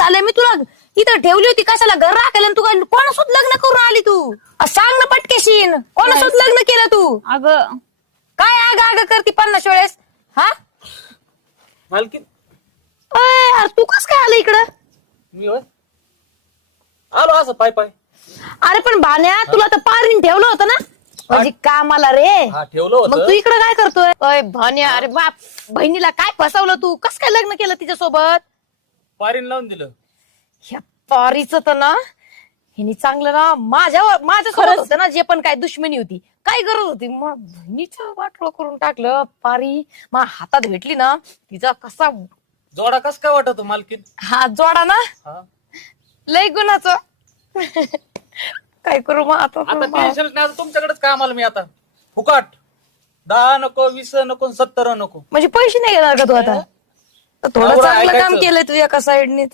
झालं मी तुला इथं ठेवली होती कशाला घर राखायला तू कोणासोबत लग्न करून आली तू सांग ना पटकेशीन कोणासोबत लग्न केलं तू अगं काय आग आग करती 50 वेळेस हा मालकीन यार तू कस काय आलं इकडं मी होय आलो असं पाय पाय. अरे पण भाण्या तुला तर पारीन ठेवलं होतं ना म्हणजे कामाला रे हा ठेवलं मग होतं. तू इकडं काय करतोय अय भाण्या अरे बाप बहिणीला काय फसवलं तू कस काय लग्न केलं तिच्यासोबत पारीन लावून दिलं. ह्या पारीच तर ना हिने चांगलं ना माझ्या खरंच होतं ना जे पण काय दुश्मनी होती काय गरज होती मग बहिणीचं वाटोळं करून टाकलं पारी मग हातात भेटली ना तिचा कसा जोडा कस काय वाटत मालकीन. हात जोडा ना हा लय गुणाचं काय करू मग आता आता टेन्शन नाही आता तुमच्याकडेच कामाला मी आता फुकाट 10 नको 20 नको 70 नको म्हणजे पैसे नाही घेणार का तू आता थोडं एवढं चांगलं काम ऐकायचं. केलंय तू एका साईडने